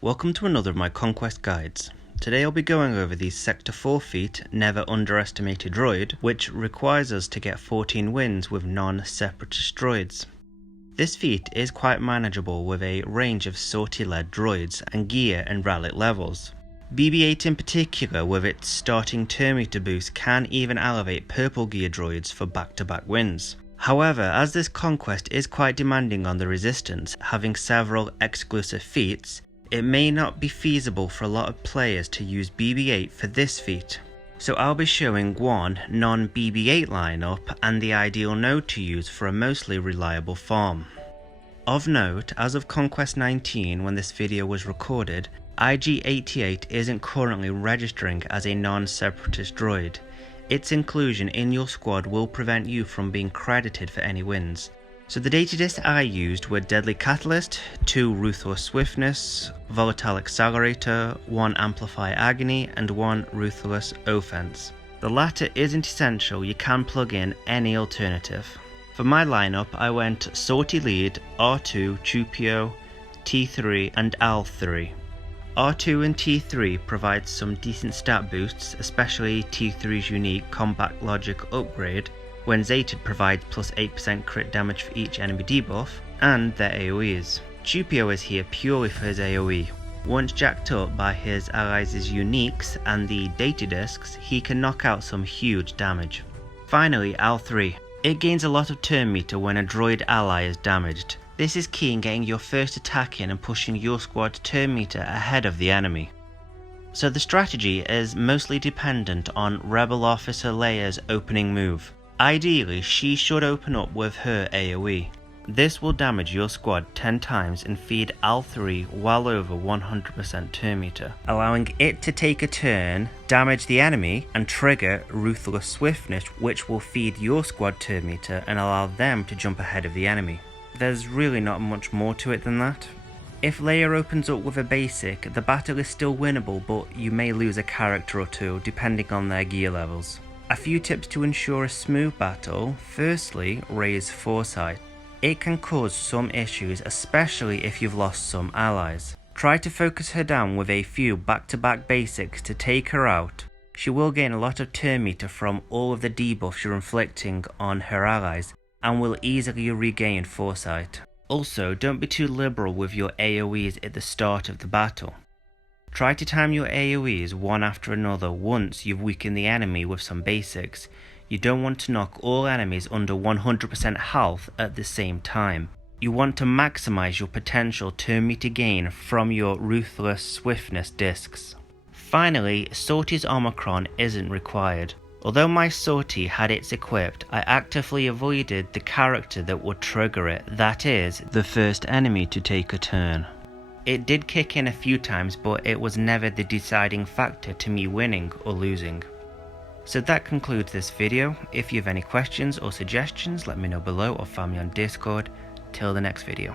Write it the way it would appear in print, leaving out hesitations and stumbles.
Welcome to another of my Conquest guides. Today I'll be going over the Sector 4 feat, Never Underestimate a Droid, which requires us to get 14 wins with non-separatist droids. This feat is quite manageable with a range of sortie-led droids and gear and relic levels. BB-8 in particular, with its starting turn meter boost, can even elevate purple gear droids for back-to-back wins. However, as this conquest is quite demanding on the resistance, having several exclusive feats, it may not be feasible for a lot of players to use BB-8 for this feat. So I'll be showing one non-BB-8 lineup and the ideal node to use for a mostly reliable farm. Of note, as of Conquest 19 when this video was recorded, IG-88 isn't currently registering as a non-separatist droid. Its inclusion in your squad will prevent you from being credited for any wins. So the data discs I used were Deadly Catalyst, 2 Ruthless Swiftness, Volatile Accelerator, 1 Amplify Agony, and 1 Ruthless Offense. The latter isn't essential, you can plug in any alternative. For my lineup I went Sortie Lead, R2, Chupio, T3 and L3. R2 and T3 provide some decent stat boosts, especially T3's unique Combat Logic upgrade, when Zated provides plus 8% crit damage for each enemy debuff, and their AoEs. Chupio is here purely for his AoE. Once jacked up by his allies' uniques and the data discs, he can knock out some huge damage. Finally, L3. It gains a lot of turn meter when a droid ally is damaged. This is key in getting your first attack in and pushing your squad's turn meter ahead of the enemy. So the strategy is mostly dependent on Rebel Officer Leia's opening move. Ideally, she should open up with her AoE. This will damage your squad 10 times and feed L3 well over 100% turn meter, allowing it to take a turn, damage the enemy, and trigger Ruthless Swiftness, which will feed your squad turn meter and allow them to jump ahead of the enemy. There's really not much more to it than that. If Leia opens up with a basic, the battle is still winnable, but you may lose a character or two depending on their gear levels. A few tips to ensure a smooth battle. Firstly, raise foresight. It can cause some issues, especially if you've lost some allies. Try to focus her down with a few back-to-back basics to take her out. She will gain a lot of turn meter from all of the debuffs you're inflicting on her allies, and will easily regain foresight. Also, don't be too liberal with your AoEs at the start of the battle. Try to time your AoEs one after another once you've weakened the enemy with some basics. You don't want to knock all enemies under 100% health at the same time. You want to maximize your potential turn meter gain from your Ruthless Swiftness discs. Finally, Sortie's Omicron isn't required. Although my Sortie had its equipped, I actively avoided the character that would trigger it, that is, the first enemy to take a turn. It did kick in a few times, but it was never the deciding factor to me winning or losing. So that concludes this video. If you have any questions or suggestions, let me know below or find me on Discord. Till the next video.